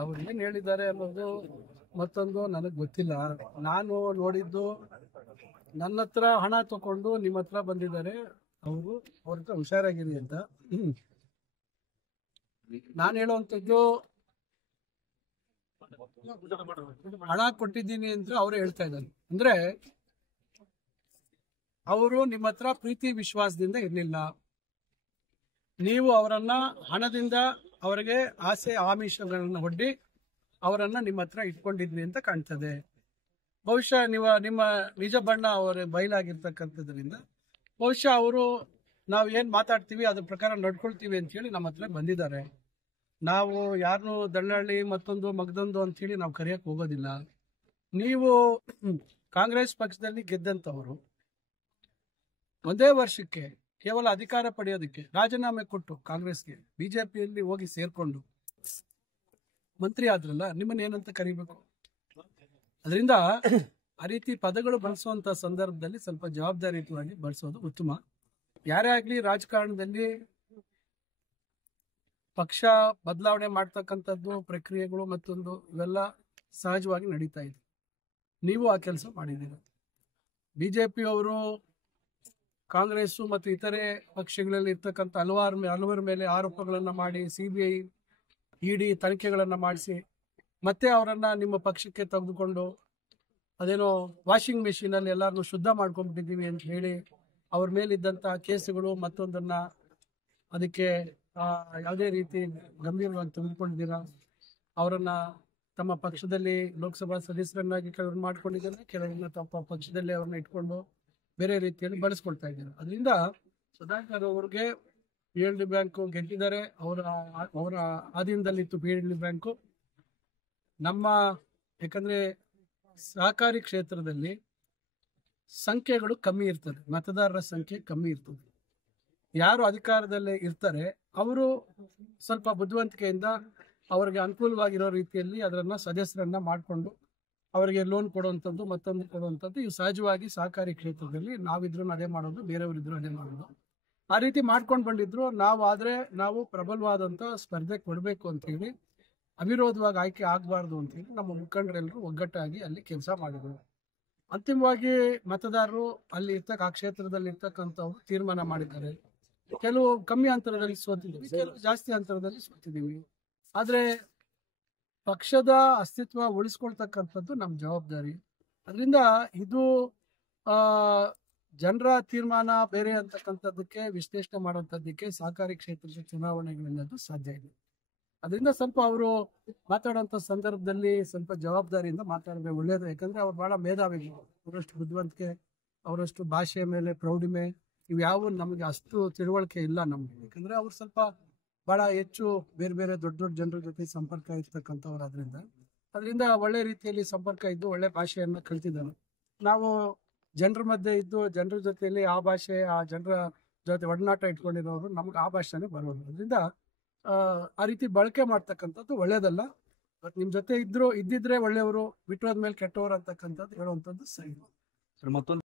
ಅವ್ರು ಏನ್ ಹೇಳಿದ್ದಾರೆ ಅನ್ನೋದು ಮತ್ತೊಂದು ನನಗೆ ಗೊತ್ತಿಲ್ಲ. ನಾನು ನೋಡಿದ್ದು ನನ್ನ ಹತ್ರ ಹಣ ತಗೊಂಡು ನಿಮ್ಮ ಹತ್ರ ಬಂದಿದ್ದಾರೆ, ಅವರು ಅವ್ರ ಹತ್ರ ಹುಷಾರಾಗಿರಿ ಅಂತ. ನಾನು ಹೇಳುವಂಥದ್ದು ಹಣ ಕೊಟ್ಟಿದ್ದೀನಿ ಅಂತ ಅವರೇ ಹೇಳ್ತಾ ಇದ್ದಾರೆ. ಅಂದ್ರೆ ಅವರು ನಿಮ್ಮ ಹತ್ರ ಪ್ರೀತಿ ವಿಶ್ವಾಸದಿಂದ ಇರಲಿಲ್ಲ. ನೀವು ಅವರನ್ನ ಹಣದಿಂದ ಅವರಿಗೆ ಆಸೆ ಆಮಿಷಗಳನ್ನ ಒಡ್ಡಿ ಅವರನ್ನ ನಿಮ್ಮ ಹತ್ರ ಇಟ್ಕೊಂಡಿದ್ವಿ ಅಂತ ಕಾಣ್ತದೆ. ಬಹುಶಃ ನಿಮ್ಮ ನಿಜ ಬಣ್ಣ ಅವರ ಬಯಲಾಗಿರ್ತಕ್ಕಂಥದ್ರಿಂದ ಬಹುಶಃ ಅವರು ನಾವು ಏನ್ ಮಾತಾಡ್ತೀವಿ ಅದ್ರ ಪ್ರಕಾರ ನಡ್ಕೊಳ್ತೀವಿ ಅಂತ ಹೇಳಿ ನಮ್ಮ ಹತ್ರ ಬಂದಿದ್ದಾರೆ. ನಾವು ಯಾರನ್ನು ದಳ್ಳಾಳಿ ಮತ್ತೊಂದು ಮಗದೊಂದು ಅಂತ ಹೇಳಿ ನಾವು ಕರೆಯಕ್ ಹೋಗೋದಿಲ್ಲ. ನೀವು ಕಾಂಗ್ರೆಸ್ ಪಕ್ಷದಲ್ಲಿ ಗೆದ್ದಂತವರು ಒಂದೇ ವರ್ಷಕ್ಕೆ ಕೇವಲ ಅಧಿಕಾರ ಪಡೆಯೋದಕ್ಕೆ ರಾಜೀನಾಮೆ ಕೊಟ್ಟು ಕಾಂಗ್ರೆಸ್ಗೆ ಬಿಜೆಪಿಯಲ್ಲಿ ಹೋಗಿ ಸೇರ್ಕೊಂಡು ಮಂತ್ರಿ ಆದ್ರಲ್ಲ, ನಿಮ್ಮನ್ನ ಏನಂತ ಕರಿಬೇಕು? ಅದರಿಂದ ಆ ರೀತಿ ಪದಗಳು ಬಳಸುವಂತ ಸಂದರ್ಭದಲ್ಲಿ ಸ್ವಲ್ಪ ಜವಾಬ್ದಾರಿಯುತವಾಗಿ ಬಳಸೋದು ಉತ್ತಮ. ಯಾರೇ ಆಗ್ಲಿ ರಾಜಕಾರಣದಲ್ಲಿ ಪಕ್ಷ ಬದಲಾವಣೆ ಮಾಡ್ತಕ್ಕಂಥದ್ದು ಪ್ರಕ್ರಿಯೆಗಳು ಮತ್ತೊಂದು ಇವೆಲ್ಲ ಸಹಜವಾಗಿ ನಡೀತಾ ಇದೆ. ನೀವು ಆ ಕೆಲಸ ಮಾಡಿದ್ದೀರ. ಬಿಜೆಪಿ ಅವರು ಕಾಂಗ್ರೆಸ್ ಮತ್ತು ಇತರೆ ಪಕ್ಷಗಳಲ್ಲಿ ಇರ್ತಕ್ಕಂಥ ಹಲವರ ಮೇಲೆ ಆರೋಪಗಳನ್ನ ಮಾಡಿ ಸಿಬಿಐ ಇಡಿ ತನಿಖೆಗಳನ್ನ ಮಾಡಿಸಿ ಮತ್ತೆ ಅವರನ್ನ ನಿಮ್ಮ ಪಕ್ಷಕ್ಕೆ ತೆಗೆದುಕೊಂಡು ಅದೇನೋ ವಾಷಿಂಗ್ ಮೆಷಿನ್ ಅಲ್ಲಿ ಎಲ್ಲಾರನ್ನು ಶುದ್ಧ ಮಾಡ್ಕೊಂಡ್ಬಿಟ್ಟಿದ್ದೀವಿ ಅಂತ ಹೇಳಿ ಅವ್ರ ಮೇಲಿದ್ದಂತಹ ಕೇಸುಗಳು ಮತ್ತೊಂದನ್ನ ಅದಕ್ಕೆ ಯಾವುದೇ ರೀತಿ ಗಂಭೀರವಾಗಿ ತೆಗೆದುಕೊಂಡಿದ್ದೀರಾ. ಅವರನ್ನ ತಮ್ಮ ಪಕ್ಷದಲ್ಲಿ ಲೋಕಸಭಾ ಸದಸ್ಯರನ್ನಾಗಿ ಕೆಲವರು ಮಾಡ್ಕೊಂಡಿದ್ದಾರೆ, ಕೆಲವರನ್ನ ತಮ್ಮ ಪಕ್ಷದಲ್ಲಿ ಅವ್ರನ್ನ ಇಟ್ಕೊಂಡು ಬೇರೆ ರೀತಿಯಲ್ಲಿ ಬಳಸ್ಕೊಳ್ತಾ ಇದ್ದಾರೆ. ಅದರಿಂದ ಸುಧಾಕರ್ ಅವ್ರಿಗೆ PLD ಬ್ಯಾಂಕು ಗೆದ್ದಿದ್ದಾರೆ. ಅವರ ಆಧೀನದಲ್ಲಿತ್ತು PLD ಬ್ಯಾಂಕು. ನಮ್ಮ ಯಾಕಂದ್ರೆ ಸಹಕಾರಿ ಕ್ಷೇತ್ರದಲ್ಲಿ ಸಂಖ್ಯೆಗಳು ಕಮ್ಮಿ ಇರ್ತದೆ, ಮತದಾರರ ಸಂಖ್ಯೆ ಕಮ್ಮಿ ಇರ್ತದೆ. ಯಾರು ಅಧಿಕಾರದಲ್ಲೇ ಇರ್ತಾರೆ ಅವರು ಸ್ವಲ್ಪ ಬುದ್ಧಿವಂತಿಕೆಯಿಂದ ಅವರಿಗೆ ಅನುಕೂಲವಾಗಿರೋ ರೀತಿಯಲ್ಲಿ ಅದನ್ನ ಸದಸ್ಯರನ್ನ ಮಾಡಿಕೊಂಡು ಅವರಿಗೆ ಲೋನ್ ಕೊಡುವಂಥದ್ದು ಮತ್ತೊಂದು ಕೊಡುವಂಥದ್ದು ಇವು ಸಹಜವಾಗಿ ಸಹಕಾರಿ ಕ್ಷೇತ್ರದಲ್ಲಿ ನಾವಿದ್ರು ಅದೇ ಮಾಡೋದು, ಬೇರೆಯವರಿದ್ರು ಅದೇ ಮಾಡೋದು. ಆ ರೀತಿ ಮಾಡ್ಕೊಂಡು ಬಂದಿದ್ರು. ನಾವು ಪ್ರಬಲವಾದಂಥ ಸ್ಪರ್ಧೆ ಕೊಡಬೇಕು ಅಂತ ಹೇಳಿ ಅವಿರೋಧವಾಗಿ ಆಯ್ಕೆ ಆಗಬಾರ್ದು ಅಂತ ಹೇಳಿ ನಮ್ಮ ಮುಖಂಡರೆಲ್ಲರೂ ಒಗ್ಗಟ್ಟಾಗಿ ಅಲ್ಲಿ ಕೆಲಸ ಮಾಡಿದ್ರು. ಅಂತಿಮವಾಗಿ ಮತದಾರರು ಅಲ್ಲಿ ಆ ಕ್ಷೇತ್ರದಲ್ಲಿ ಇರ್ತಕ್ಕಂಥವ್ರು ತೀರ್ಮಾನ ಮಾಡಿದ್ದಾರೆ. ಕೆಲವು ಕಮ್ಮಿ ಅಂತರದಲ್ಲಿ ಸೋತಿದ್ದೀವಿ, ಕೆಲವು ಜಾಸ್ತಿ ಅಂತರದಲ್ಲಿ ಸೋತಿದ್ದೀವಿ. ಆದ್ರೆ ಪಕ್ಷದ ಅಸ್ತಿತ್ವ ಉಳಿಸ್ಕೊಳ್ತಕ್ಕಂಥದ್ದು ನಮ್ಮ ಜವಾಬ್ದಾರಿ. ಅದರಿಂದ ಇದು ಜನರ ತೀರ್ಮಾನ ಬೇರೆ ಅಂತಕ್ಕಂಥದ್ದಕ್ಕೆ ವಿಶ್ಲೇಷಣೆ ಮಾಡುವಂಥದ್ದಕ್ಕೆ ಸಹಕಾರಿ ಕ್ಷೇತ್ರದ ಚುನಾವಣೆಗಳಿಂದ ಸಾಧ್ಯ ಇದೆ. ಅದರಿಂದ ಸ್ವಲ್ಪ ಅವರು ಮಾತಾಡುವಂಥ ಸಂದರ್ಭದಲ್ಲಿ ಸ್ವಲ್ಪ ಜವಾಬ್ದಾರಿಯಿಂದ ಮಾತಾಡಿದ್ರೆ ಒಳ್ಳೇದು. ಯಾಕಂದ್ರೆ ಅವ್ರು ಬಹಳ ಮೇಧಾವಿಗಳು, ಅವರಷ್ಟು ಬುದ್ಧಿವಂತಿಕೆ, ಅವರಷ್ಟು ಭಾಷೆಯ ಮೇಲೆ ಪ್ರೌಢಿಮೆ ಇವ್ಯಾವು ನಮಗೆ ಅಷ್ಟು ತಿಳುವಳಿಕೆ ಇಲ್ಲ ನಮ್ಗೆ. ಯಾಕಂದ್ರೆ ಅವ್ರು ಸ್ವಲ್ಪ ಬಹಳ ಹೆಚ್ಚು ಬೇರೆ ಬೇರೆ ದೊಡ್ಡ ದೊಡ್ಡ ಜನರ ಜೊತೆ ಸಂಪರ್ಕ ಇರ್ತಕ್ಕಂಥವ್ರು. ಅದರಿಂದ ಒಳ್ಳೆ ರೀತಿಯಲ್ಲಿ ಸಂಪರ್ಕ ಇದ್ದು ಒಳ್ಳೆ ಭಾಷೆಯನ್ನ ಕಲ್ತಿದ್ದಾರೆ. ನಾವು ಜನರ ಮಧ್ಯೆ ಇದ್ದು ಜನರ ಜೊತೆಯಲ್ಲಿ ಆ ಭಾಷೆ ಆ ಜನರ ಜೊತೆ ಒಡನಾಟ ಇಟ್ಕೊಂಡಿರೋರು ನಮ್ಗೆ ಆ ಭಾಷೆನೇ ಬರೋದು. ಅದರಿಂದ ಆ ರೀತಿ ಬಳಕೆ ಮಾಡ್ತಕ್ಕಂಥದ್ದು ಒಳ್ಳೇದಲ್ಲ. ಬಟ್ ನಿಮ್ ಜೊತೆ ಇದ್ದಿದ್ರೆ ಒಳ್ಳೆಯವರು, ಬಿಟ್ಟೋದ್ಮೇಲೆ ಕೆಟ್ಟವರು ಅಂತಕ್ಕಂಥದ್ದು ಹೇಳುವಂಥದ್ದು ಸರಿ. ಮತ್ತೊಂದು